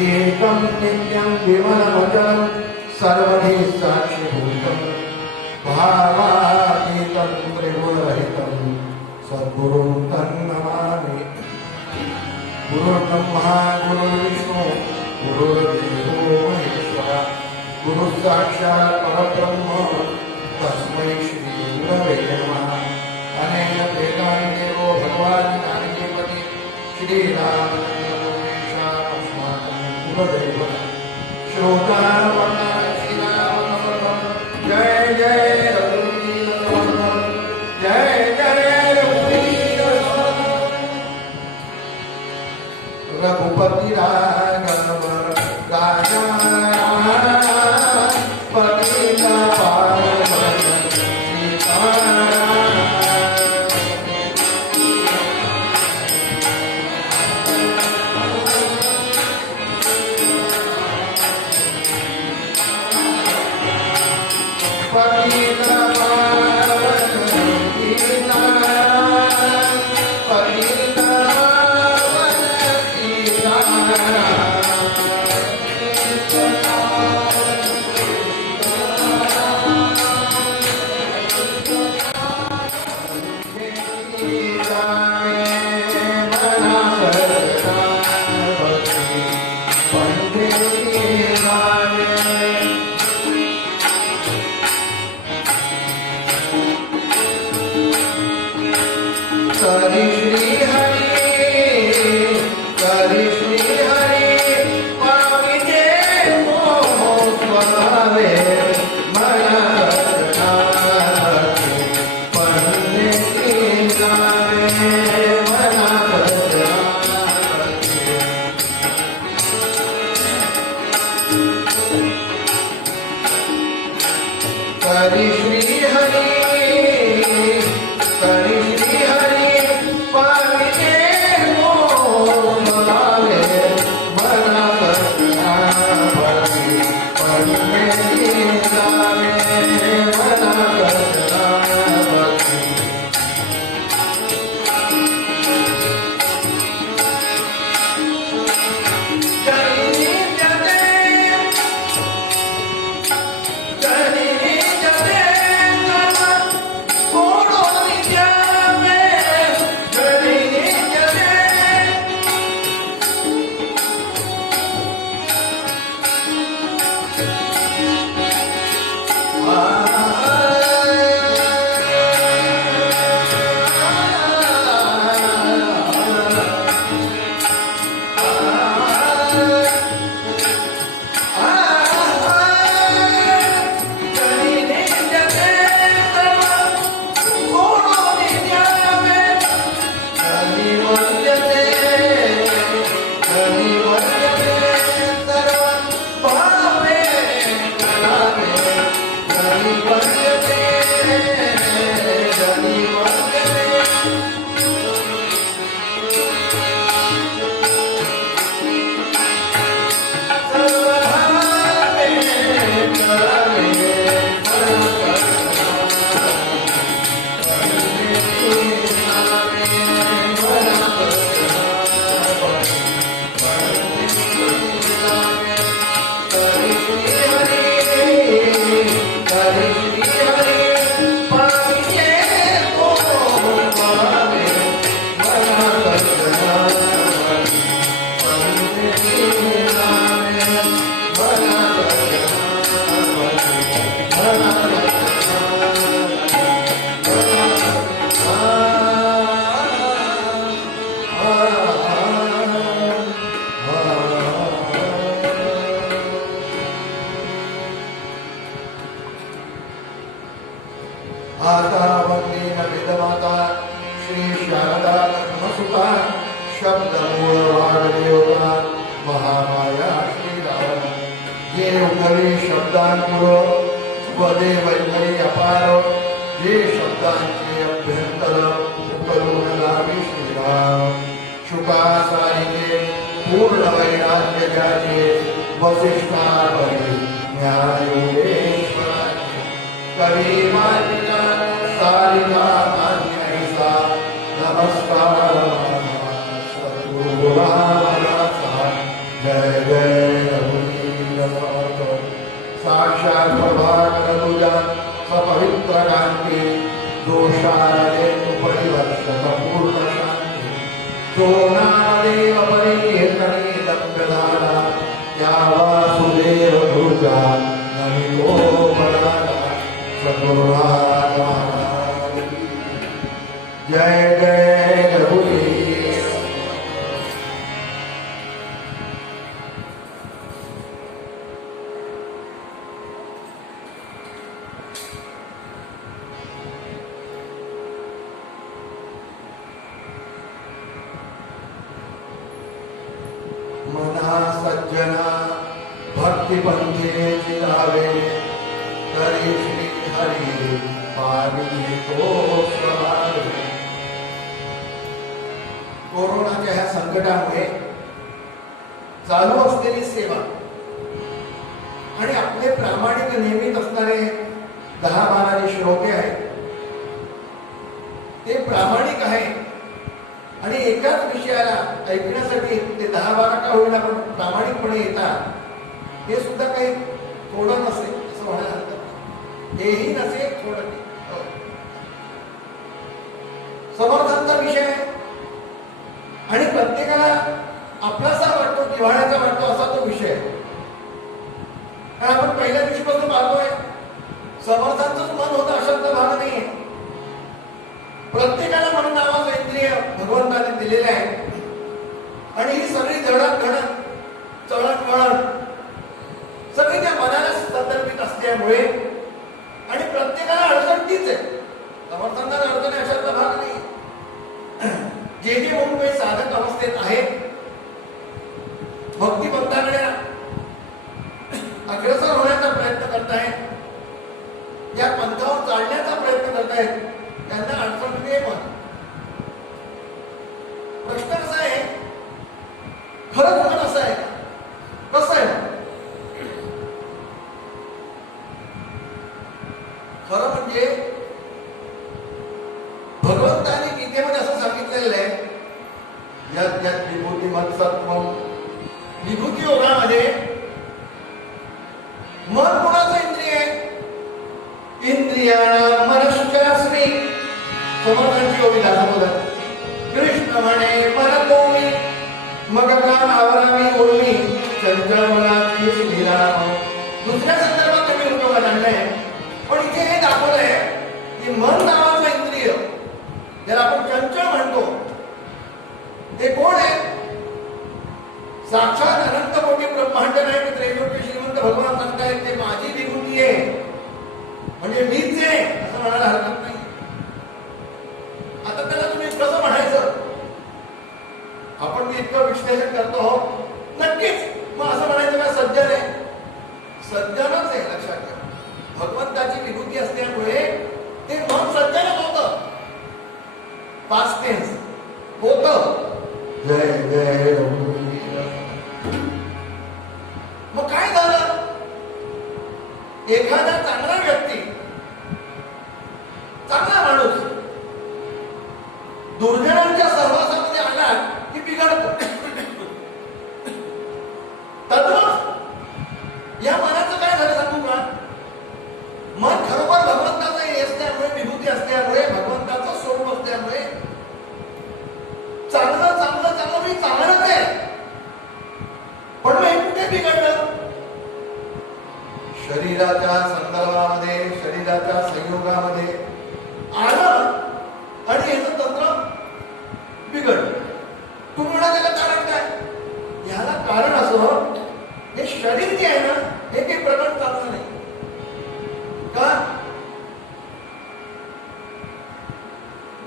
एकं नित्यं विमलमचलं सर्वधि साक्षिभूतं भावातीतं त्रिगुणरहितं सद्गुरुं तन्नमामि। गुरुर्ब्रह्मा गुरुर्विष्णु गुरुर्देवो महेश्वरः गुरुः साक्षात् परब्रह्म तस्मै श्री गुरवे नमः। अनेन वेदान् देवो भगवान् ज्ञानदेवते श्रीरामचन्द्रस्माकं कुलदैवतः श्लोकावतार श्रीरामचन्द्रः। जय जय रघुवीर जय जय रघुवीर रघुपति राघव राजा पतिता पावन कविमान्य सारिका मान्यैसा नमस्कार सद्गुरुनामाचा जय जय रघुवीरनाथ साक्षात प्रभाकर तुझ्या सपवित्र कांती दोषाले परिवर्षण पूर्ण शांती सोनादेव परिकीर्तनी दंगधारा या वासुदेव तुझा नमितो पराला सद्गुरुनाथ जय जय रघुवीर मना सज्जना भक्तिपंथे चिरावे तरी श्री हरी पाविले तो स्वावे. कोरोनाच्या ह्या संकटामुळे चालू असलेली सेवा आणि आपले प्रामाणिक नेहमीच असणारे 10-12 जे श्रोते आहेत ते प्रामाणिक आहे आणि एकाच विषयाला ऐकण्यासाठी ते 10-12 का होईना पण प्रामाणिकपणे येतात हे सुद्धा काही थोडं नसेल असं म्हणायला हरकत नाही. हेही नसेल थोडं नाही. समर्थांचा विषय आहे आणि प्रत्येकाला आपलासा वाटतो जिव्हाळ्याचा वाटतो असा तो विषय आहे. कारण आपण पहिल्या दिवशीपासून पाहतोय समर्थांचंच मन होतं अशब्द भाग नाहीये. प्रत्येकाला मन नावाचं इंद्रिय भगवंताने दिलेले आहे आणि ही सगळी जडणघडण चळणवळण सगळी त्या मनाला संदर्भित असल्यामुळे आणि प्रत्येकाला अडचण तीच आहे. समर्थांना अडचण आहे अशातला भाग नाही. जे जे म्हणून काही साधक अवस्थेत आहेत भक्तिपंथाकडे अग्रसर होण्याचा प्रयत्न करतायत या पंथावर चालण्याचा प्रयत्न करतायत त्यांना अडचण नाही. पण प्रश्न कसा आहे खरंच मन असं आहे कसं आहे खरं म्हणजे भगवंताने गीतेमध्ये असं सांगितलेलं आहे यत् यत् विभूती मत्सत्वम विभूती योगामध्ये मन कोणाचं इंद्रिय आहे इंद्रियाणा मनश्चास्मी समर्थांची योगी दाखवलं कृष्ण म्हणे मन कोमी मग का आवरावी ओळमी चंचल मनाची श्रीराम. दुसऱ्या संदर्भात तुम्ही उपयोगात आणलंय पण इथे हे दाखवलंय की मन नावाचं इंद्रिय ज्याला आपण चंचल म्हणतो ते कोण आहे साक्षात अनंत कोटी ब्रह्मांड नाही त्रैलोक्य श्रीमंत भगवान सांगतायत ते माझी विभूती आहे म्हणजे मीच आहे असं म्हणायला हरकत नाही. आता त्याला तुम्ही कसं म्हणायचं आपण मी इतकं विश्लेषण करतो आहोत नक्कीच मग असं म्हणायचं का सज्जन आहे सज्जनच आहे. लक्षात घ्या भगवंताची विभूती असल्यामुळे ते मन सज्जनच होतं पास्ट टेन्स होतं. जय जय मग काय झालं एखादा चांगला व्यक्ती चांगला माणूस दुर्जनांच्या सहवासामध्ये आला की बिघडतो. तद्वत या मनाचं काय झालं सांगू का मन खरोखर भगवंताचं हे असल्यामुळे विभूती असल्यामुळे भगवंताचं स्वरूप असल्यामुळे चांगलं चांगलं चांगलं मी चांगलंच आहे पण मग हे कुठे बिघडलं शरीराच्या संदर्भामध्ये शरीराच्या संयोगामध्ये आलं आणि याचं तंत्र बिघडलं. तुम्ही म्हणा त्याला कारण काय याला कारण असं हे शरीर जे आहे ना हे काही प्रकट चाललं नाही का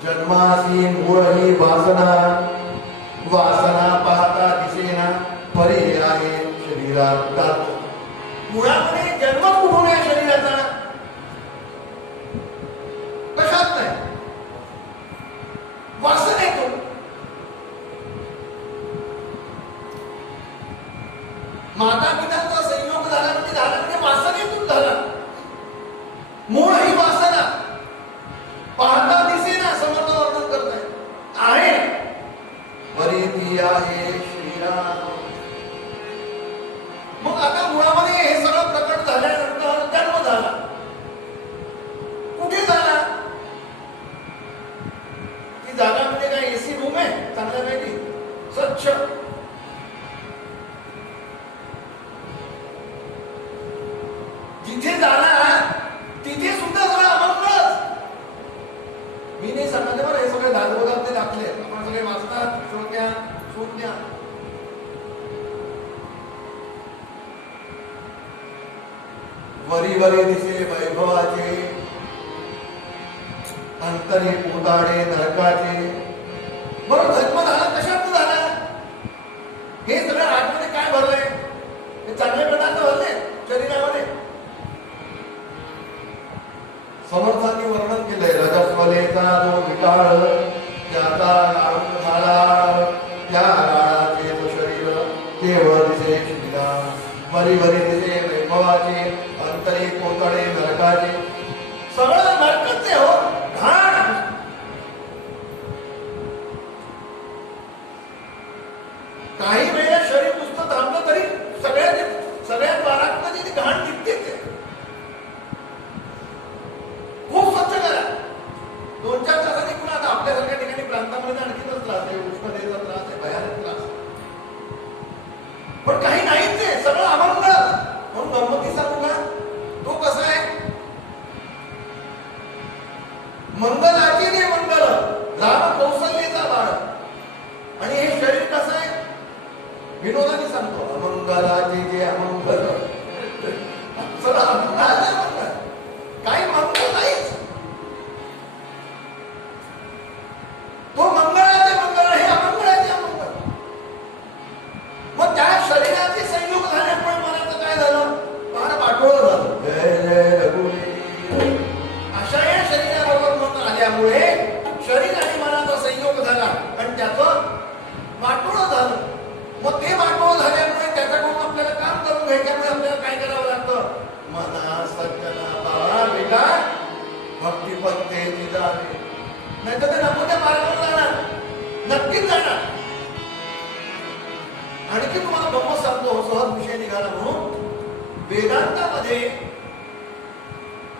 जन्मासी मूळ ही वासना वासना पाहता दिसेना पर्याय शरीरात मुळामध्ये जन्म कुठून आहे शरीराचा कशात नाही वासनेतून. माता पितांचा संयोग झाला म्हणजे वासनेतून झाला. मूळ ही जिथे जाणार तिथे सुद्धा सगळं अमंगळच. मी नाही सांगते बरं, हे सगळे दाखले दाखले आपण सगळे वाचतात, श्रोत्या श्रोत्या. वरी वरी दिसे वैभवाचे, अंतरी पोताडे नरकाचे. बरोबर धर्म झाला कशात झाला? हे सगळ्या आतमध्ये काय भरलंय? हे चांगले पदार्थ भरले शरीरामध्ये. समर्थांनी वर्णन केलंय रजस्वलेचा जो विकार त्याचा काढून झाला, त्या काळाचे तो शरीर केवळ दिसे शिला. वरी वरी दिसे वैभवाचे, अंतरी पोतळे नरकाचे. सगळं नरकच आहे हो, घाण. काही वेळा शरीर नुसतं थांबलं तरी सगळ्या द्वारांमध्ये ती घाण दिसते. खूप स्वच्छ करा. 2-4 तासांनी पुन्हा आता आपल्यासारख्या ठिकाणी प्रांतामध्ये आणखीनच त्रास आहे, उष्णतेचा त्रास आहे, भयानक त्रास. पण काही नाहीच आहे, सगळं अमंगळ. म्हणून गंमती सांगू का, तो कसा आहे? मंगलाची ने मंगल, राम कौशल्येचा बाळ. आणि हे शरीर कसं आहे? विनोदाने सांगतो, अमंगलाचे जे अमंगल. सगळं अमंगळ, काही मंगळ नाहीच. तो मंगळाचे मंगळ, हे अमंगळाचे अमंगळ. मग त्या शरीराचे संयोग झाल्यामुळे मनाचं काय झालं? फार पाठोळ झालं. जय जय रघुवीर. अशा या शरीराबरोबर मन आल्यामुळे शरीर आणि मनाचा संयोग झाला आणि त्याचं वाटोळ झालं. मग ते वाटोळ झाल्यामुळे त्याच्याकडून आपल्याला काम करून घ्यायच्यामुळे आपल्याला काय करावं लागतं? मना सज्जना बाळा बेटा भक्ती पत्ते जावे. नाही तर ते नको त्या मार्गावर जाणार, नक्कीच जाणार. आणखी तुम्हाला गंमत सांगतो, सहज विषय निघाला म्हणून. वेदांतामध्ये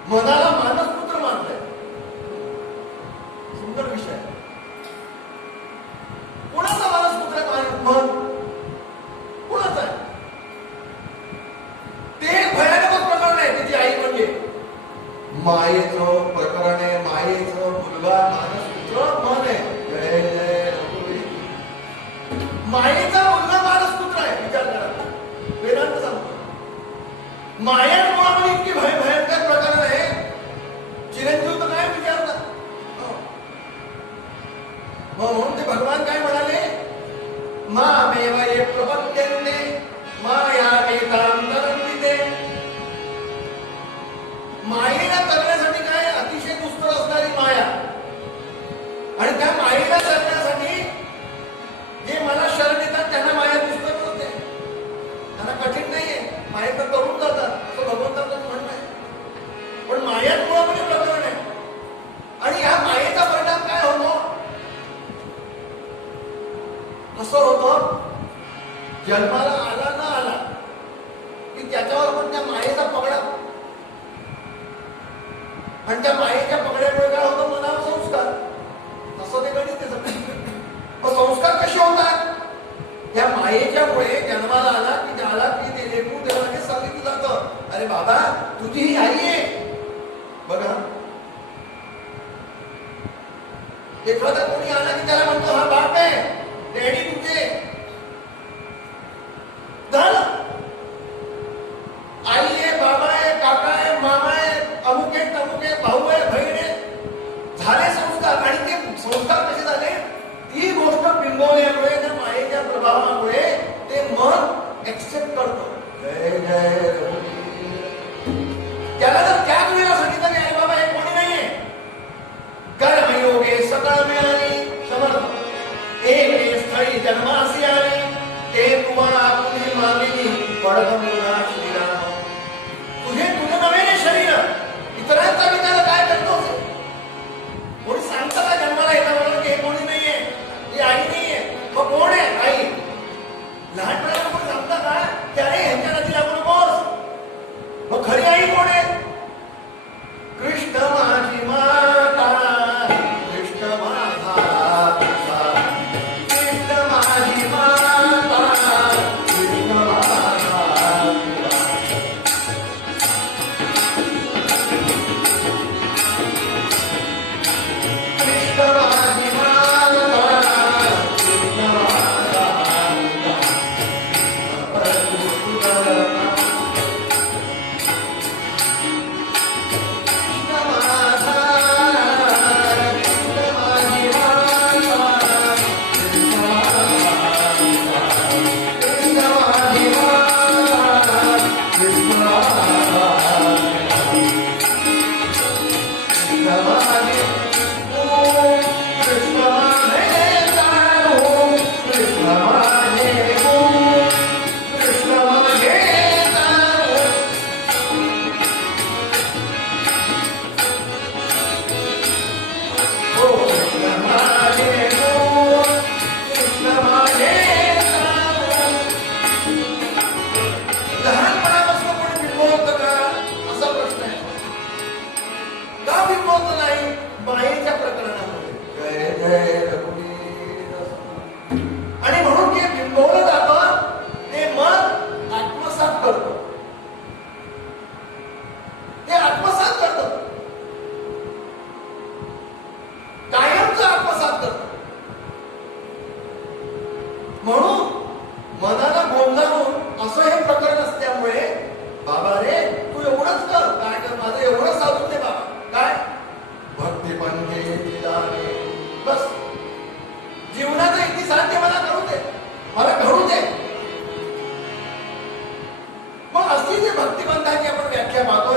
मनाला मानसपुत्र मानलंय. सुंदर विषय. कोणाचा मानसपुत्र आहे मन? कोणाचा आहे? ते भयानक प्रकरण आहे. त्याची आई म्हणजे मायेचं प्रकरण आहे. मायेचं मुलगा मानसपुत्र मन आहे. जय जय रघुवीर. मायेचा मुलगा मानसपुत्र आहे. विचार करा, वेदांत सांगतो. मायामुळे इतकी भयंकर प्रकरण आहे. चिरंजीव तर काय विचारतात. म्हणून ते भगवान काय म्हणाले? मामेव ये प्रपद्यन्ते मायामेतांतरन्विते. मायेला करण्यासाठी काय? अतिशय दुष्कर असणारी माया. आणि त्या मायेला करण्यासाठी जे मला शरण येतात त्यांना माया दुष्कर नसते, त्यांना कठीण नाहीये. मायेत करून जातात असं भगवंताचं म्हणणं आहे. पण मायामुळे म्हणजे प्रकरण आहे. आणि ह्या मायेचा परिणाम काय होतो? कसं होतं? जन्माला आला ना आला की त्याच्यावर पण त्या मायेचा पगडा. आणि त्या मायेच्या पगड्यामुळे काय होतं? मनावर संस्कार. असं ते गणित आहे सगळं. मग संस्कार कसे होतात? त्या मायेच्यामुळे जन्माला आला की त्याला की ते लेकरू त्याला लगेच सांगितलं जातं, अरे बाबा तुझी ही आई आहे. बघा, एखादा कोणी आला की त्याला म्हणतो हा बाप आहे, डॅडी तुझे. झालं. आई आहे, बाबा आहे, काका आहे, मामा आहे, अमुक आहे, तमुक आहे, भाऊ आहे, बहीण आहे. झाले संस्कार. आणि ते संस्कार कसे झाले? ती गोष्ट बिंबवल्यामुळे, त्या मायेच्या प्रभावामुळे ते मन एक्सेप्ट करतो. जय जय त्याला जर त्याच वेळेला सांगितलं की अरे बाबा हे कोणी नाहीये, कर्मयोगे सकळ मिळाली समर्थ एके स्थळी जन्मासी आली, ते तुम्हाला तुम्ही मागिनी पडगमुना श्रीराम. तुझे नव्हे शरीर, इतरांचा विचार काय करतो? कोणी सांगतं का जन्माला येता म्हणून की हे कोणी नाहीये, ही आई नाहीये? मग कोण आहे आई? लहानपणाला कोणी सांगता का की अरे ह्यांच्या नदी लागू नकोस? मग खरी आई कोण आहे? कृष्ण माझी माता, कृष्ण माझा पिता, कृष्ण माझी माता, कृष्ण माझा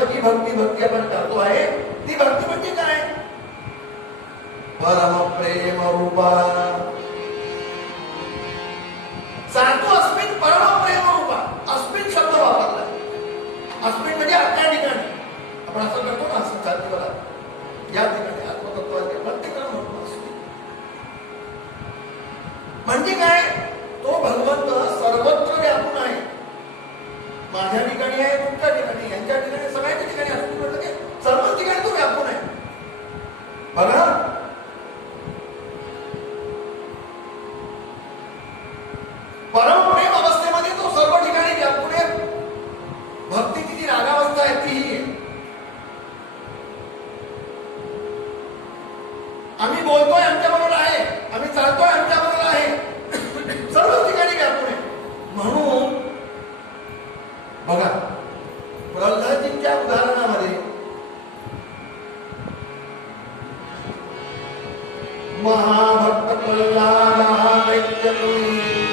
जी भक्ती आपण करतो आहे ती भक्ती म्हणजे काय? परम प्रेम रूपा सांगतो अस्मिन परम प्रेम रूपा. अस्मिन शब्द वापरला. अस्मिन म्हणजे आपल्या ठिकाणी आपण असं करतो ना, असं जातीवाला या ठिकाणी आत्मतत्वाच्या प्रत्येकाला म्हणतो अस्मिन म्हणजे काय? तो भगवंत सर्वत्र व्यापून आहे. माझ्या ठिकाणी आहे, तुमच्या ठिकाणी, यांच्या ठिकाणी, सगळ्यांच्या ठिकाणी असं म्हटलं की सर्व ठिकाणी तो व्यापून आहे. बघा परमप्रेम अवस्थेमध्ये तो सर्व ठिकाणी व्यापून आहे. भक्तीची जी रागावस्था आहे तीही आहे. आम्ही बोलतोय आमच्याबरोबर आहे, आम्ही चालतोय आमच्याबरोबर आहे, सर्व ठिकाणी व्यापून आहे. म्हणून बघा प्रल्हादजींच्या उदाहरणामध्ये महाभक्त प्रल्हाद हा दैत्य तुम्ही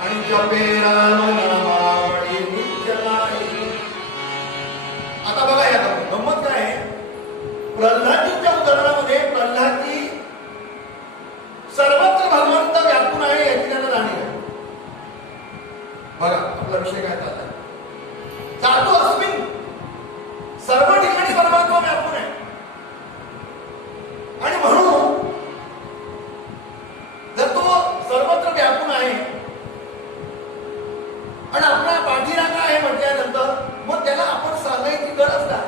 आणि जपे राम नामावळी नित्य नाही. आता बघा या गंमत काय आहे? प्रल्हादजींच्या उदाहरणामध्ये प्रल्हादजी सर्वत्र भगवंत व्यापून आहे याची त्यांना जाणीव आहे. बघा आपला विषय काय चाललाय? जातो अस्मिन सर्व ठिकाणी परमात्मा व्यापून आहे. आणि म्हणून जर तो सर्वत्र व्यापून आहे आणि आपला पाठीराखा आहे म्हटल्यानंतर मग त्याला आपण सांगायची गरज काय?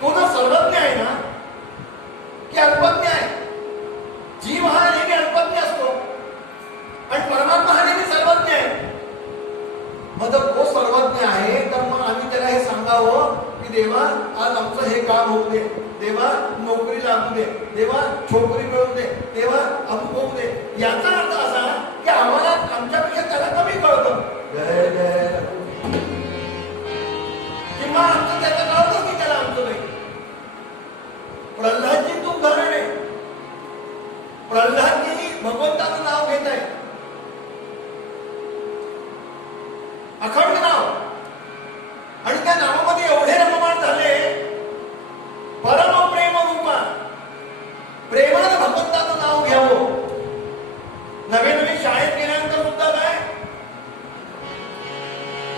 तो जर सर्वज्ञ आहे ना की अल्पज्ञ आहे? जीव हा नेहमी अल्पज्ञ असतो आणि परमात्मा हा नेहमी सर्वज्ञ आहे. मग जर तो सर्वज्ञ आहे तर मग आम्ही त्याला हे सांगावं की देवा आज आमचं हे काम होऊ दे, देवा नोकरी लागू दे, देवा छोकरी मिळवू दे, देवा अमुक होऊ दे. याचा अर्थ असा की आम्हाला आमच्यापेक्षा त्याला कमी कळतं किंवा आमचं त्याचं कळतच की त्याला आमचं नाही. प्रल्हादजींचं उदाहरण आहे. प्रल्हादजी भगवंताचं नाव घेत आहे, अखंड नाव, आणि त्या नावामध्ये एवढे रममाण झाले. परम प्रेम रूपा प्रेमानं भगवंताचं नाव घ्यावं. नवे नवे शाळेत गेल्यानंतर सुद्धा काय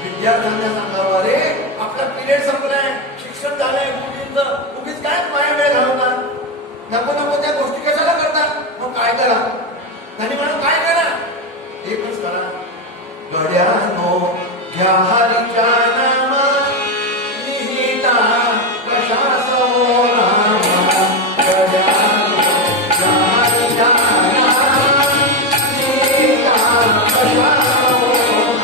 विद्यार्थ्यांना सांगावं, अरे आपला पिरियड संपलाय, शिक्षण झालंय, मुलींचं उगीच काय माया वेळ घालवतात, नको नको त्या गोष्टी कशाला करतात. मग काय करा? त्यांनी म्हणा काय करा? एकच करा, गड्यानो घ्या हरीच्या नामा निहिता कशासो नामा. गड्यानो घ्या हरीच्या नामा निहिता कशासो नामा.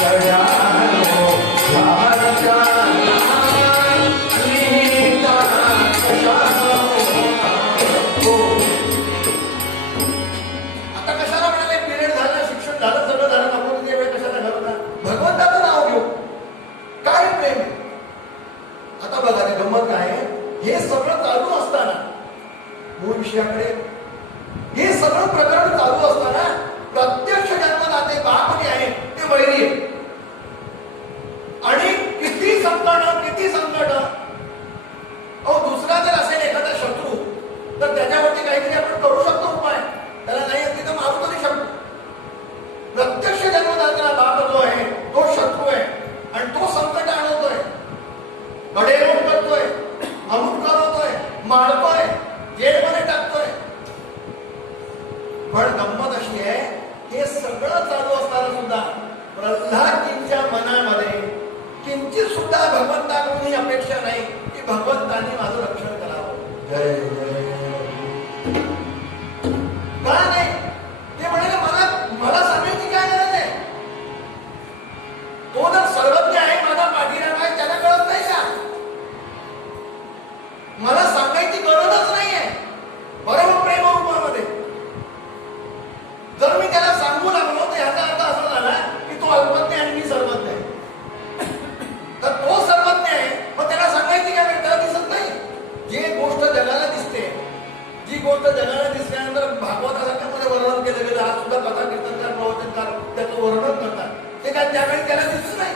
गड्यानो घ्या हरीच्या आता कशाला म्हणाले पिरियड झालं, शिक्षण झालं, सगळं झालं, आपण ते वेळ कशाला घालवता? भगवंताचं नाव घेऊ. काय प्रेम. आता बघा ते गंमत काय आहे, हे सगळं चालू असताना मूळ विषयाकडे हे सगळं प्रकरण चालू असताना प्रत्यक्ष जन्मदाते बापने आहे ते वैरी आहे. आणि किती संकट दुसरा जर असेल एखादा शत्रू तर त्याच्यावरती काहीतरी आपण करू शकतो उपाय. त्याला नाही येत तर मारू तरी शकतो. प्रत्यक्ष जन्मदाता बाप जो आहे तो शत्रू आहे आणि तो संकट आणवतोय, गडेरोग करतोय, अमुक करवतोय, मारतोय, जेलमध्ये टाकतोय. पण गंमत अशी आहे, हे सगळं चालू असताना सुद्धा प्रल्हादजींच्या मनामध्ये किंचित सुद्धा भगवंताकडून ही अपेक्षा नाही की भगवंतांनी माझं रक्षण करावं. जय जय. का नाही? ते म्हणाले मला सांगायची काय गरज आहे? तो जर सर्वज्ञ आहे, माझा पाठीराखा आहे, त्याला कळत नाही का? मला सांगायची गरजच नाहीये. परमप्रेम रूपामध्ये जर मी त्याला सांगू लागलो तर याचा अर्थ असा झाला की तो अल्पज्ञ आणि मी सर्वज्ञ आहे. तर तो सर्वज्ञ आहे, मग त्याला सांगायची काय? त्याला दिसत नाही. जे गोष्ट जगाला दिसते गोष्ट जगाला दिसल्यानंतर भागवतासारख्या मध्ये वर्णन केलं गेलं. आज सुद्धा कथा कीर्तनकार प्रवचनकार त्याचं वर्णन करतात. ते काय त्यावेळी त्याला दिसत नाही.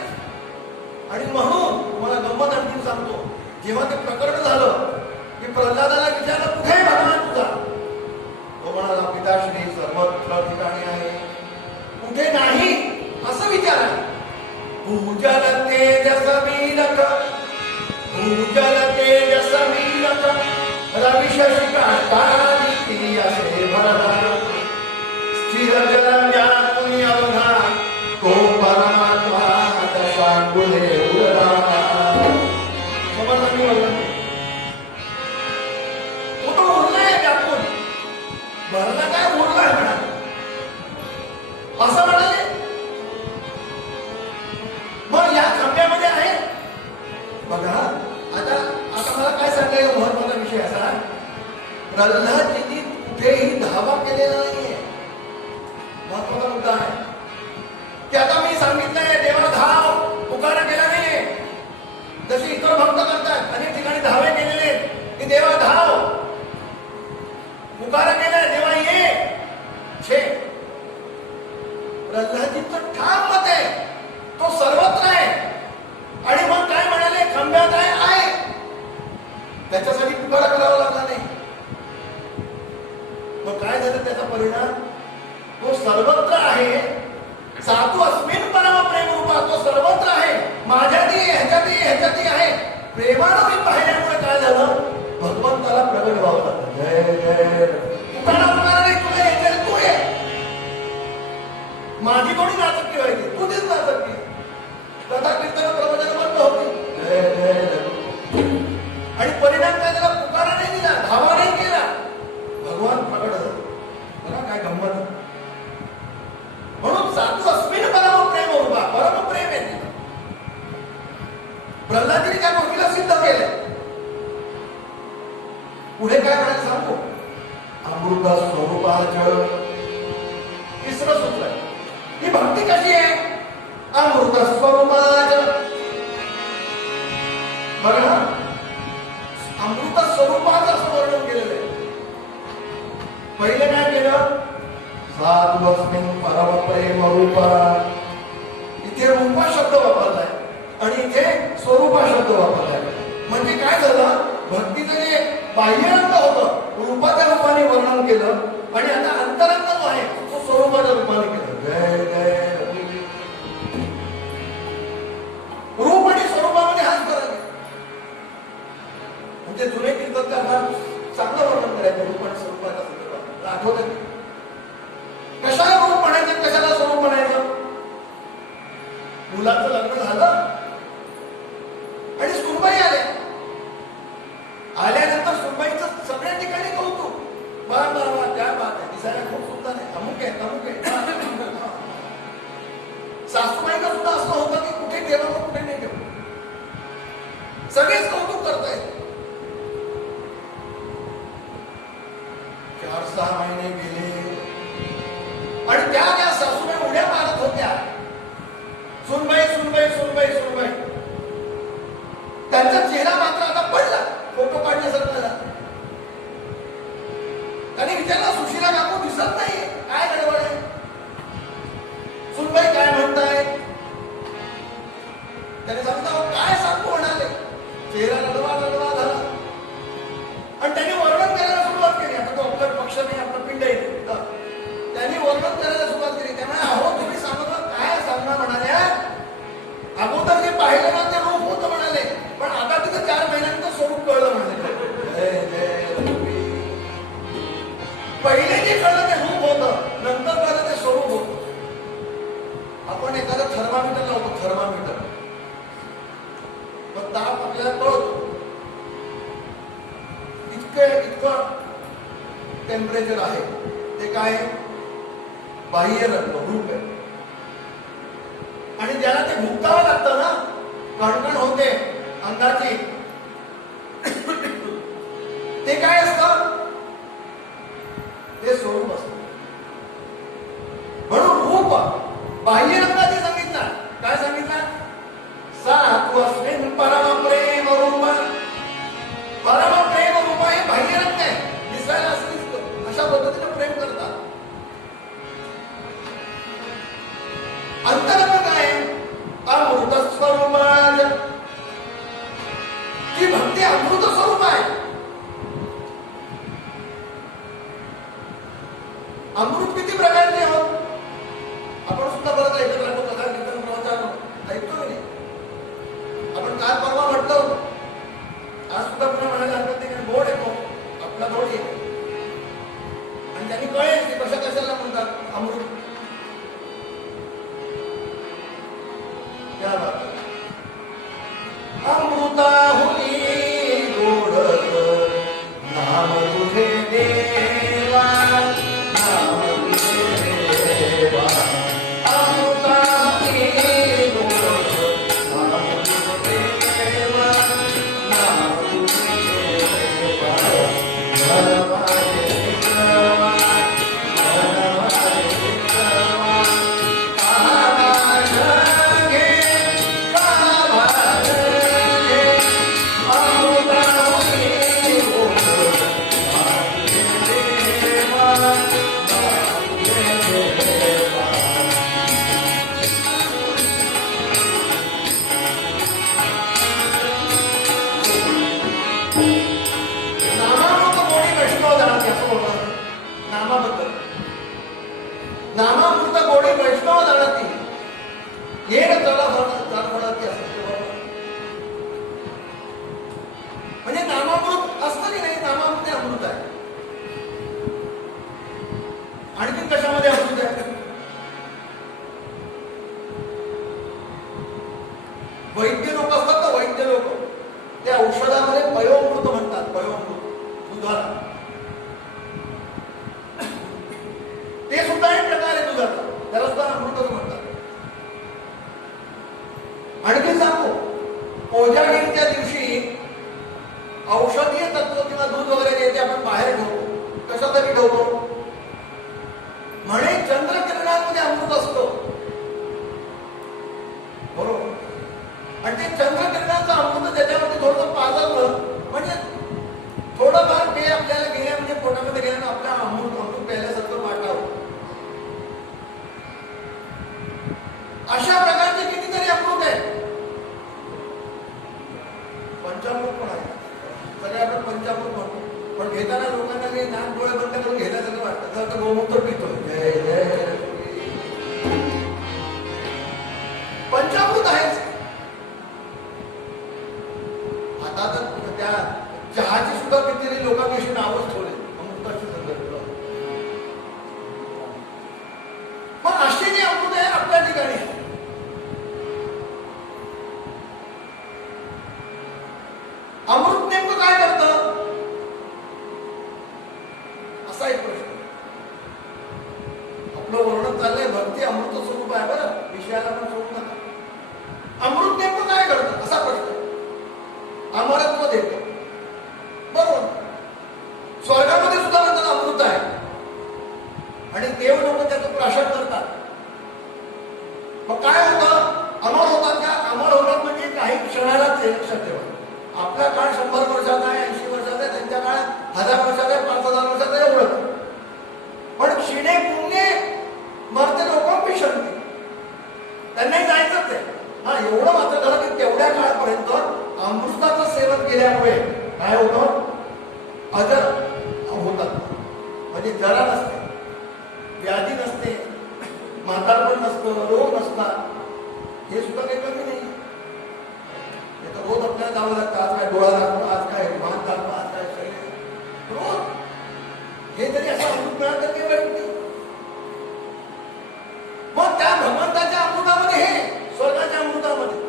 आणि म्हणून तुम्हाला गंमत आणखी सांगतो, जेव्हा ते प्रकरण झालं की प्रल्हादाला विचारलं कुठे भगवान तुझा, तो म्हणाला पिताश्री सर्वत्र ठिकाणी आहे. कुठे नाही असं विचारा. पूजल तेजस मीरक, पूजल तेजस मीरक, रविशशी काष्ठादिती असे भरला, स्थिर जल व्यापुनी अवघा, तो परमात्मा दशांगुले उरला. समजलं मी बोललं? तो उरलाय व्यापून, भरला काय उरलाय म्हणा असं म्हणाले. मग या खांब्यामध्ये आहे बघा. आता मला काय सांगायचं, महत्वाचा विषय असा, प्रल्हादजींनी कुठेही धावा केलेला नाहीये. महत्वाचा मुद्दा आहे की आता मी सांगितलंय देवा धाव, पुकारा केला नाहीये. जसे इतर भक्त करतात, अनेक ठिकाणी धावे केलेले की देवा धाव, पुकारा केलाय देवा ये. छे, प्रल्हादजींचं ठाम मत आहे, तो सर्वत्र आहे. आणि मग काय म्हणाले, खंब्यात आहे, त्याच्यासाठी पुकारा करावा लागला नाही. मग काय झालं त्याचा परिणाम, तो सर्वत्र आहे. साधू अस्मिन परम प्रेम रूपा, तो सर्वत्र आहे, माझ्यातही ह्याच्यातही आहे. प्रेमानं मी पाहिल्यामुळे काय झालं, भगवंताला प्रगट व्हावं लागलं. जय जय पुकारा नाही, तुला यायचं तू ये. माझी कोणी नाचक्की व्हायची, तू तीच नाचक्की. कथा कीर्तन प्रवचन बंद होती. जय जय. आणि परिणाम काय झाला, पुकारा नाही दिला, धावा नाही केला, भगवान प्रगट झाला. बघा काय गंमत. म्हणून साधू अस्मिन परम प्रेम उभा, परम प्रेम आहे तिला. प्रल्हादजीने त्या गोष्टीला सिद्ध केलंय. पुढे काय म्हणायचं सांगू, अमृत स्वरूपाचं तिसरं सूत्र आहे. ही भक्ती कशी आहे, अमृत स्वरूपाचं. बघा, अमृत स्वरूपाचं असं वर्णन केलेलं आहे. पहिले काय केलं, साधू अस्मिन परम प्रेम रूपा. इथे रूपा शब्द वापरलाय आणि इथे स्वरूपा शब्द वापरलाय. म्हणजे काय झालं, भक्तीचं जे बाह्यरंग होतं रूपाच्या रूपाने वर्णन केलं, आणि आता अंतरंग जो आहे तो स्वरूपाच्या रूपाने केलं. जय जय. रूप आणि स्वरूपामध्ये हाच फरक आहे. म्हणजे जुने कीर्तनकार चांगलं वर्णन करायचं रूप आणि स्वरूपाच्या संदर्भात. आठवत आहे कशाला रूप म्हणायचं, कशाला स्वरूप म्हणायचं. मुलाचं लग्न झालं आणि सुनबाई आल्यानंतर सुनबाईचं सगळ्या ठिकाणी कौतुक. बरं त्या बात आहे, दिसायला खूप सुंदर आहे, अमुक आहे तमुक आहे. सासूबाईला सुद्धा असं होतं की कुठे ठेवावं कुठे नाही ठेवलं, सगळेच कौतुक करतायत. 4-6 महिने गेले आणि त्या सासूबाई उड्या मारत होत्या, सुनबाई सुनबाई सुनबाई सुनबाई. त्यांचा चेहरा मात्र आता पडला, फोटो काढण्यासारखा झाला. त्यांनी विचारला, सुशीला काकू दिसत नाही, काय गडबड आहे, सुनबाई काय म्हणताय. त्याने सांगितलं काय सांगू म्हणाले. चेहरा लढवा झाला आणि त्यांनी वर्णन करायला सुरुवात केली. आता तो आपला पक्ष नाही, आपला पिंड आहे. त्यांनी वर्णन करायला सुरुवात केली. त्यामुळे अहो तुम्ही सांगत काय सांगणार म्हणाल्या, अगोदर जे पाहिलं ना ते रूप होतं म्हणाले, पण आता तिथं 4 महिन्यानंतर स्वरूप कळलं म्हणाले. पहिले जे कळलं ते रूप होतं, नंतर कळलं ते स्वरूप होतं. आपण एखादं थर्मामीटर लावतो, थर्मामीटर, मग ताप आपल्याला कळतो इतकं टेम्परेचर आहे. ते काय, बाह्य रंग रूप आहे. आणि ज्याला ते भुगतावं लागतं ना, कणकण होते अंगाची, ते काय असतं, ते स्वरूप असतं. म्हणून रूप बाह्य रंगाचे सांगितलं. काय सांगितलं, साधू अस्मिन परम प्रेम रूप. परम प्रेम रूप हे बाह्य रंग आहे, दिसायला असं अमृत किती प्रकारचे आहोत आपण सुद्धा बरंच ऐकत राहतो. कथा कीर्तन प्रवचन ऐकतो नाही आपण. काल परवा म्हटलं आज सुद्धा पुन्हा म्हणायला हरकत नाही. गोड येतो आपला गोड येतो आणि त्यांनी कळेल की कशा कशाला म्हणतात अमृत. क्या बात. अमृताहुनी गोड नाम तुझे देवा, नाम तुझे देवा. अमृताहुनी गोड नाम तुझे देवा, नाम तुझे देवा. भगवाने विश्वा, भगवाने विश्वा. आभार घे, आभार घे. अमृताहुनी गोड नाम तुझे देवा, नाम तुझे देवा. नामामृत कोणी वैष्णव जाणते असं बोलणार. नामाबद्दल नामामृत गोडी वैष्णव जाणती येण चला फळती असं ते बोलणार. म्हणजे नामामृत असतं की नाही. नामामध्ये अमृत आहे. आणखी कशामध्ये अमृत आहे. वैद्य लोक असतात ना, वैद्य लोक ते औषधामध्ये पयोमृत म्हणतात. पयोमृत दुधाला ते सुद्धा एक प्रकार आहे दुधाचा. त्याला सुद्धा अमृतच म्हणतात. आणखी सांगू कोजागिरीच्या दिवशी औषधीय तत्व किंवा दूध वगैरे जे ते आपण बाहेर ठेवतो. कशासाठी ठेवतो. म्हणे चंद्रकिरणांमध्ये अमृत असतो. बरोबर. आणि ते चंद्रकिरणाचं अमृत त्याच्यामध्ये थोडंसं पाजवलं म्हणजे थोडंफार ते आपल्याला गेल्या म्हणजे पोटामध्ये गेल्यानं आपल्या अमृत प्यायल्यासारखं वाटावं. अशा प्रकारचे कितीतरी अमृत आहे. पंचामृत पण आहे. सगळे आपण पंचामृत म्हणतो पण घेताना लोकांना काही नाक डोळे बंद करून घेण्यासारखं वाटतं. तर गोमूत्र पितोय. जय जय पंचामृत आहेच. आता तर त्या चहाची सुद्धा कितीतरी लोकांविषयी नावच ठेवले अमृताशी संदर्भ. पण असे जे अमृत आहे आपल्या ठिकाणी आहे. अमृत नेमकं काय करतं असा एक प्रश्न. आपलं वर्णन चाललंय भक्ती अमृत स्वरूप आहे. बरं विषयाला पण सोडू नका. अमृत नेमकं काय करतं असा प्रश्न. अमरत्व देतो. बरोबर. स्वर्गामध्ये सुद्धा म्हणतात अमृत आहे आणि देव लोक त्याचं प्राशन करतात. मग काय होतं. अमर होतात का. अमर होतात म्हणजे काही क्षणालाच हे लक्षात ठेवा. आपला काळ 100 वर्षाचा आहे, 80 वर्षाचा आहे. त्यांच्या काळात 1000 वर्षाचा आहे, 5000 वर्षाचा आहे. एवढं. पण क्षीणे पुण्य मरते लोक पिशंती. त्यांनाही जायचंच आहे. हा एवढं मात्र झालं की तेवढ्या काळापर्यंत अमृताचं सेवन केल्यामुळे काय होतं. अजर होतात. म्हणजे जरा नसते, व्याधी नसते, म्हातारपण नसतं, रोग नसतात. हे सुद्धा काही कमी नाही. तर रोज आपल्याला जावं लागतं. आज काय डोळा दाखवा, आज काय मान दाखवा, आज काय शरीर रोज. हे जरी असं अमृत मिळालं तर काही वाईट नाही. मग त्या भगवंताच्या अमृतामध्ये हे स्वर्गाच्या अमृतामध्ये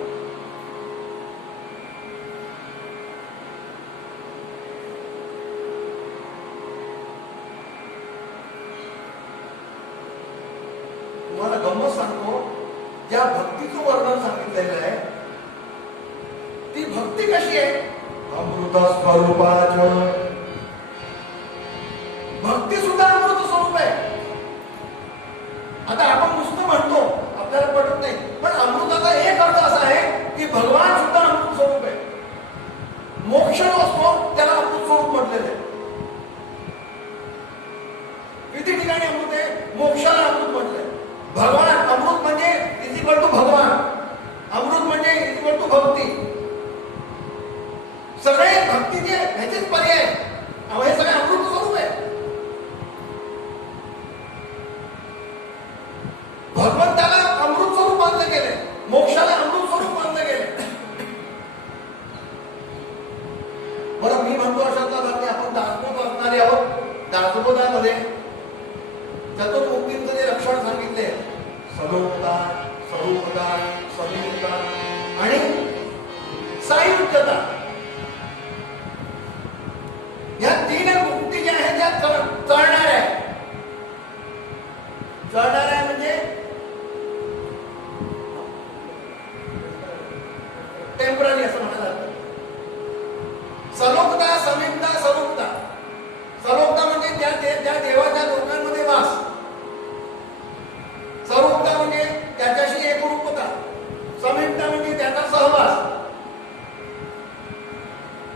तुम्हाला गंमत सांगतो. ज्या भक्तीचं वर्णन सांगितलेलं आहे ती भक्ती कशी आहे. अमृत स्वरूपाचं. भक्ती सुद्धा अमृत स्वरूप आहे. आता आपण नुसतं म्हणतो आपल्याला पटत नाही. पण अमृताचा एक अर्थ असा आहे की भगवान सुद्धा अमृत स्वरूप आहे. मोक्ष जो असतो त्याला अमृत स्वरूप म्हटलेलं आहे. किती ठिकाणी अमृत आहे. मोक्षाला अमृत म्हटलंय. भगवान अमृत म्हणजे इज इक्वल टू भगवान. अमृत म्हणजे इज इक्वल टू भक्ती. सगळे भक्तीचे ह्याचेच पर्याय. हे सगळे अमृत स्वरूप आहे. दासबोधामध्ये चतुर्मुक्तींचं जे लक्षण सांगितले, सलोकता, स्वरूपता, स्वरूपता आणि सायुज्यता, या तीन मुक्ती ज्या आहेत त्या चढणार आहे. चढणार आहे म्हणजे टेम्पररी असं म्हणायला लागतं. सलोकता, समीपता, स्वरूपता. सलोकता म्हणजे त्या देवाच्या लोकांमध्ये वास. स्वरूपता म्हणजे त्याच्याशी एकरूपता. समीपता म्हणजे त्याचा सहवास.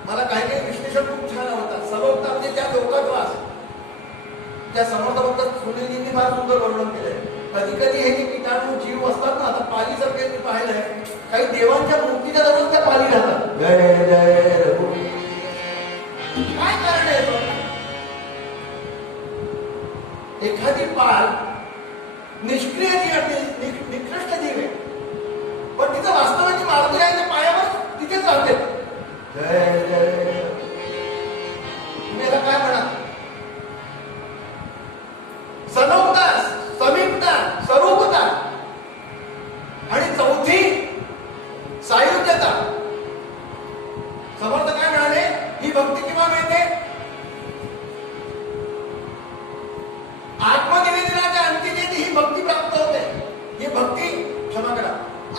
मला काही काही विश्लेषण खूप छान आवडतात. सलोकता म्हणजे त्या लोकात वास. त्या समर्थबद्दल सुनीलजींनी फार सुंदर वर्णन केलंय. कधी कधी हे जे कीटाणू जीव असतात ना, आता पालीसारखे मी पाहिलंय, काही देवांच्या मूर्तीच्या जवळ त्या पाली राहतात. जय जय रघुवीर. काय कारण आहे? एखादी पाल निष्क्रिय जीव, निकृष्ट जीव आहे, पण तिचं वास्तवाची मारुती आहे, पायावर तिथेच राहते. जय जय. तुम्ही याला काय म्हणा? सलोकता, समीपता, स्वरूपता आणि चौथी सायुज्यता. समर्थ काय म्हणाले? ही भक्ती केव्हा मिळते? आत्मनिवेदनाच्या अंती जे ही भक्ती प्राप्त होते. ही भक्ती, क्षमा करा,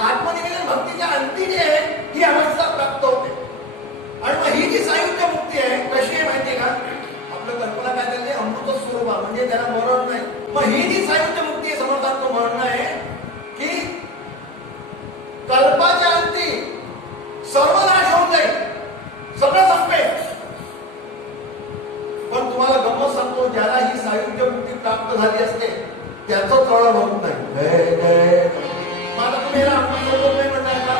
आत्मनिवेदन भक्तीच्या अंती जे आहे ही अवस्था प्राप्त होते. आणि मग ही जी सायुज्य मुक्ती आहे कशी आहे माहितीये का? आपलं कल्पना काय झाली? अमृत स्वरूपा, म्हणजे त्याला मरण नाही. मग ही जी सायुज्य मुक्ती आहे, समर्थांचं म्हणणं आहे की कल्पाच्या अंती सर्व नाश होऊन जाईल, सगळं संपेल. पण तुम्हाला गंमत सांगतो, ज्याला ही सायुज्य मुक्ती प्राप्त झाली असते त्याचं तळ होत नाही. मला तुम्ही याला अमृत स्वरूप नाही म्हणताय का?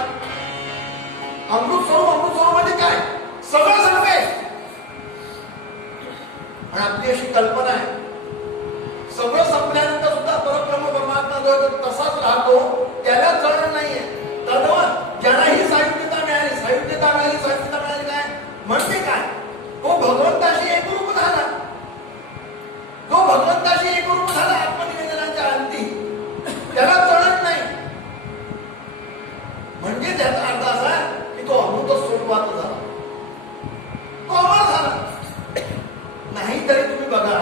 अमृत स्वरूप म्हणजे काय? सगळं संपेल. आणि आपली अशी कल्पना आहे, सगळं संपल्यानंतर सुद्धा परब्रह्म परमात्मा जो तसाच राहतो, त्याला जळण नाहीये. तद्वत ज्याला ही सायुज्यता मिळाली, सायुज्यता मिळाली काय म्हणजे काय? तो भगवंताशी एकरूप झाला. तो भगवंताशी एकरूप झाला आत्मनिवेदनाच्या अंती, त्याला जळण नाही. म्हणजे त्याचा अर्थ असा की तो अमृत स्वरूपात झाला, तो अमर झाला. नाही तरी तुम्ही बघा,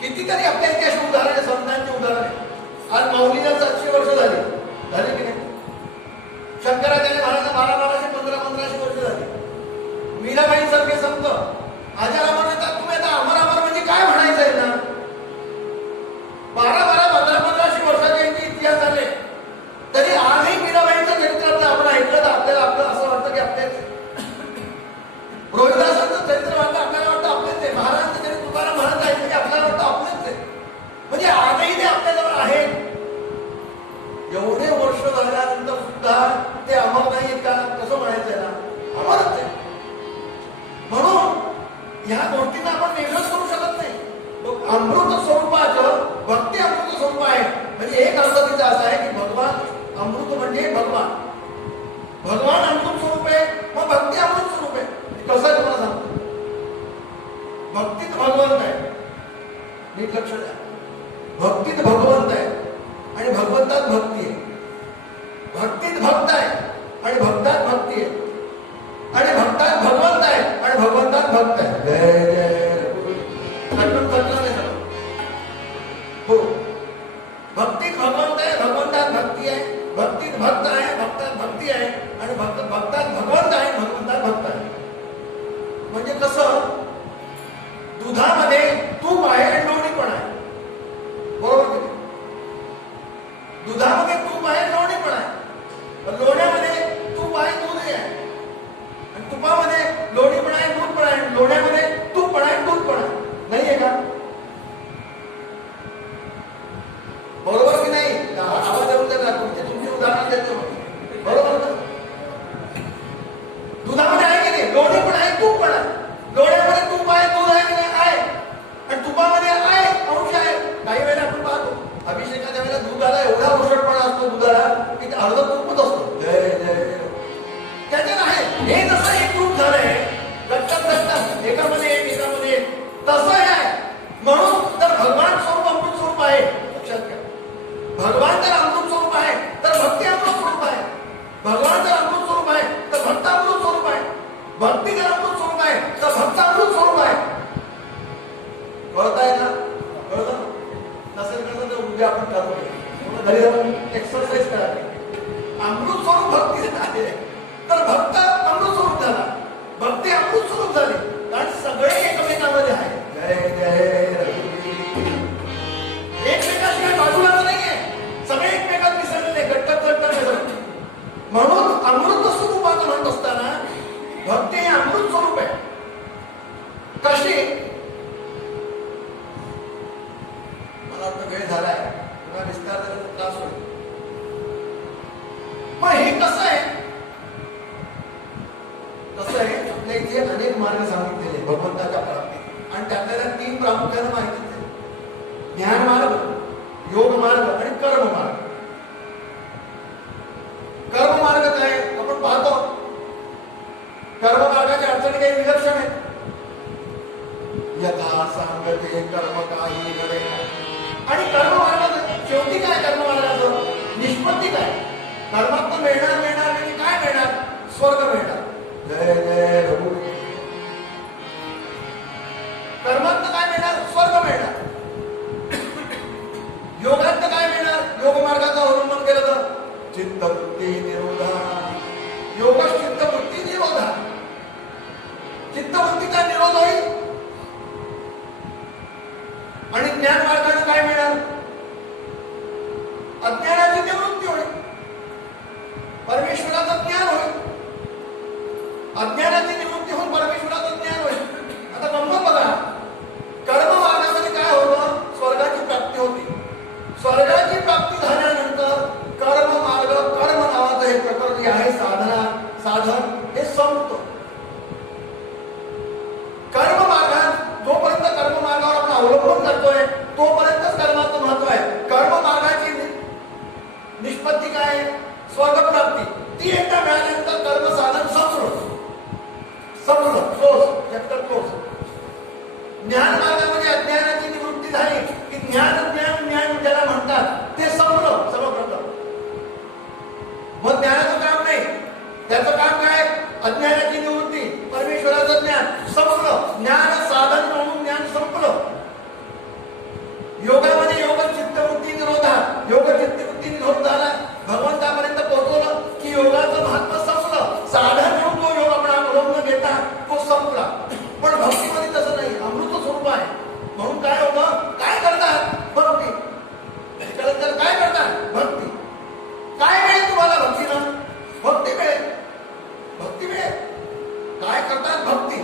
कितीतरी आपल्या इतिहास उदाहरण आहे, संतांची उदाहरण आहे. आज माऊलीला 700 वर्ष झाली की नाही? शंकराचार्य महाराज 1200, 1500 वर्ष झाली. मीराबाई सारखे संत आजारावर येतात. तुम्ही आता अमर म्हणजे काय म्हणायचं आहे ना? 1500 वर्षाचे यांचे इतिहास झाले, तरी आजही मीराबाईंचं चरित्र आपण ऐकलं तर आपल्याला आपलं असं वाटतं की आपले रोहिदासांचं चरित्र वाटतं, आपल्याला वाटतं आपलेच आहे. महाराजांचं चरित्र तुकाराम महाराज ऐकलं की आपल्याला वाटतं आपलेच आहे. म्हणजे आजही ते आपल्याजवळ आहे. एवढे वर्ष झाल्यानंतर सुद्धा ते अमर नाही का? कसं म्हणायचंय ना? अमरच आहे. म्हणून ह्या गोष्टींना आपण वेगळंच करू शकत नाही. अमृत स्वरूपाचं भक्ती अमृत स्वरूप आहे. म्हणजे एक अर्थ तिचा असा आहे की भगवान अमृत म्हणजे भगवान, भगवान अमृत स्वरूप आहे, मग भक्ती अमृत स्वरूप आहे. कसं आहे तुम्हाला सांगतो. भक्तीत भगवंत आहे, नीट लक्ष द्या. भक्तीत भगवंत आहे आणि भगवंतात भक्ती आहे. भक्तीत भक्त आहे आणि भक्तात भक्ती आहे, आणि भक्तात भगवंत आहे आणि भगवंतात भक्त आहे. जय जय हो. भक्तीत भगवंत आहे, भगवंतात भक्ती आहे. भक्तीत भक्त आहे, भक्तात भक्ती आहे, आणि भक्तात भगवंत आहे, भगवंतात भक्त आहे. म्हणजे कसं? दुधामध्ये तूप आहे आणि लोणी पण आहे, बरोबर की? कळताय ना? कळतं? नसेल कळतं तर उद्या आपण करू, घरी जाऊन एक्सरसाइज करा. अमृत स्वरूप भक्ती आहे, तर भक्त अमृत स्वरूप झाला, भक्ती अमृत स्वरूप झाली, कारण सगळे एकमेकांमध्ये आहे. जय जय रघुवीर. एकमेकाशिवाय बाजूला नाहीये, सगळे एकमेकात मिसळलेले, गट्टत मिसळले. म्हणून अमृत स्वरूपाचं म्हणत असताना भक्ती हे अमृत स्वरूप आहे. कशी? मला वाटतं वेळ झालाय, पुन्हा विस्तार झाला तर त्रास होईल. मग हे कसं आहे? कसं आहे, आपल्या इथे अनेक मार्ग सांगितलेले भगवंताच्या प्राप्ती, आणि त्यातल्या 3 प्रामुख्याने माहिती दिली: ज्ञान मार्ग, योग मार्ग आणि कर्म मार्ग. कर्म मार्ग काय आपण पाहतो. कर्म मार्गाची अडचणी काही विलक्षण आहेत. यथा सांगते कर्म काही घडे. आणि कर्म मार्ग शेवटी काय? कर्म मार्गाचं निष्पत्ती काय? कर्मात मिळणार आणि काय मिळणार? स्वर्ग मिळणार. जय जय रघुवीर. कर्मात काय मिळणार? स्वर्ग मिळणार. योगात काय मिळणार? योग मार्गाचा अवलंबन केलं तर चित्तवृत्ती निरोधा. योग चित्तवृत्ती निरोधा. चित्तवृत्तीचा निरोध होईल. आणि ज्ञान मार्गाने काय मिळणार? अज्ञानाची निवृत्ती होईल, परमेश्वराचं ज्ञान होईल. अज्ञानाची निवृत्ती होऊन परमेश्वराचं ज्ञान होईल. आता गंमत बघा, कर्म मार्गामध्ये काय होतं? स्वर्गाची प्राप्ती होती. स्वर्गाची प्राप्ती झाल्यानंतर कर्म मार्ग, कर्म नावाचं हे प्रकृती आहे, साधन हे संपतं. कर्म मार्गात जोपर्यंत कर्म मार्गावर आपण अवलंबन करतोय तोपर्यंतच कर्माचं महत्व आहे. कर्म मार्गाची निष्पत्ती काय? स्वर्ग प्राप्ती. ती एकदा मिळाल्यानंतर कर्म साधन संपलं, क्लोज, चॅप्टर क्लोज. ज्ञान मार्गामध्ये अज्ञानाची निवृत्ती झाली की ज्ञान ज्याला म्हणतात ते संपलं सर्व प्रकार. मग ज्ञानाचं काम नाही, त्याचं काम काय? अज्ञानाची निवृत्ती, परमेश्वराचं ज्ञान संपलं. ज्ञान साधन म्हणून ज्ञान संपलं. योगामध्ये योग चित्तवृत्ती निरोधा. योग चित्तवृत्ती निरोध झाला, भगवंतापर्यंत पोहोचवलं की योगाचं महत्व संपलं. साधन म्हणून तो योग आपण अवलंबून घेता तो संपला. पण भक्तीमध्ये तसं नाही, अमृत स्वरूप आहे. म्हणून काय होतं? काय करतात? भक्ती. त्याच्यानंतर काय करतात? भक्ती. काय मिळेल तुम्हाला भक्तीनं? भक्ती मिळेल. भक्ती मिळेल. काय करतात? भक्ती.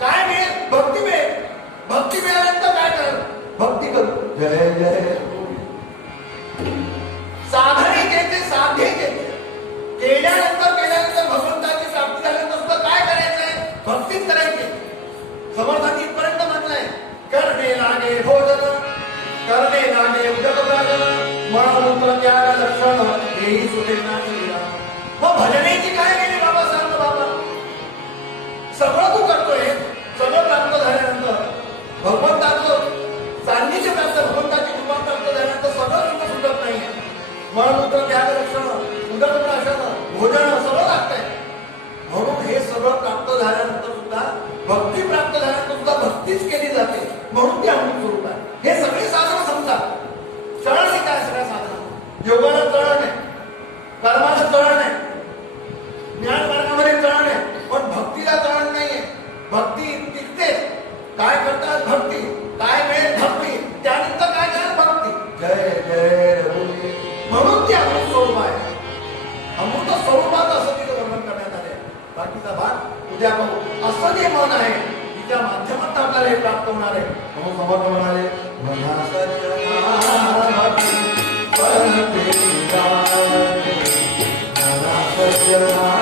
काय मिळेल? भक्ती मिळेल. भक्ती मिळाल्यानंतर काय कराल? भक्ती करू. जय जय. साधने केले, साध्य केले. केल्यानंतर भगवंताची प्राप्ती झाल्यानंतर सुद्धा काय करायचंय? भक्तीच करायची. समर्थांनी इथपर्यंत म्हटलंय, करणे लागे भोजन, करणे लागे उदकप्राशन, मळमूत्र त्याग लक्षण हेही सुटेनाची. मग भजनेची काय केली बाबा? सांग बाबा. सगळं तू करतोय, सगळं प्राप्त झाल्यानंतर भगवंताचं सान्निध्य प्राप्त, भगवंताची कृपा प्राप्त झाल्यानंतर सगळं तुमचं सुटत नाहीये. मळमूत्र त्याग लक्षण, उदकप्राशन, भोजन सगळं लागतंय. म्हणून हे सगळं प्राप्त झाल्यानंतर सुद्धा भक्ती प्राप्त झाल्यानंतर सुद्धा भक्तीच केली जाते. म्हणून ती अमृत स्वरूप आहे. हे सगळे साधनं समजा. चळण आहे काय? सगळ्या साधनं. योगाला चळण आहे, कर्माला चळण आहे, ज्ञान मार्गामध्ये चळण आहे, पण भक्तीला चळण नाहीये. भक्ती टिकते. काय करतात? भक्ती. काय मिळेल? भक्ती. त्यानंतर काय करणार? भक्ती. जय जय रघुवीर. म्हणून ती अमृत स्वरूप आहे. अमृत स्वरूपात असं तिथे वर्णन करण्यात आले. बाकीचा भाग उद्या बघू. असं जे मन आहे तिच्या माध्यमातून आपल्याला हे प्राप्त होणार आहे. म्हणून समर्थ म्हणाले, मना सज्जना